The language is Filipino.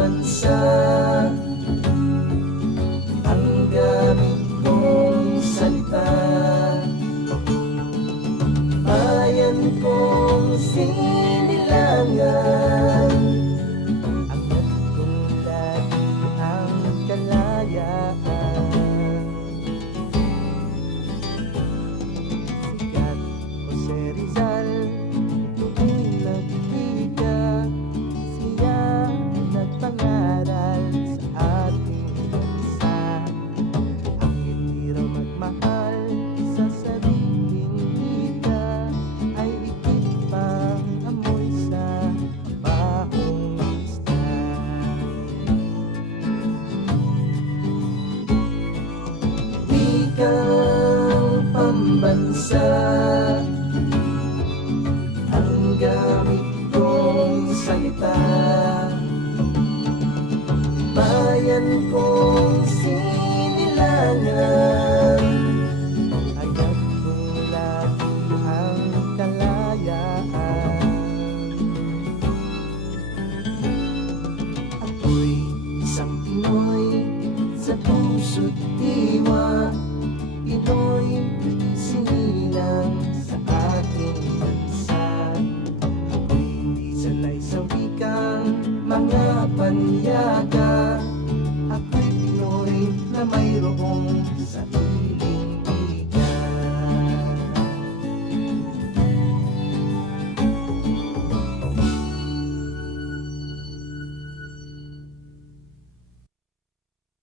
pambansa. Ang gamit kong salita, bayan kong sinilangan. Angat kong lagi ang kalayaan. Sikat Jose Rizal, ito'y nagtiga. Siya nagpangaral sa ating bansa. Ang hindi raw magmahal sa sariling wika ay ikit pang amoy sa bahong isda. Wikang pambansa, ang gamit kong salita, bayan kong sinilangan. Agad kong lagi ang kalayaan. Ako'y isang Pinoy sa puso't diwa, Pinoy nagsilang sa aking bansa. Ako'y hindi sanay sa wikang mga panyaga, ako'y Pinoy na mayroong sarili.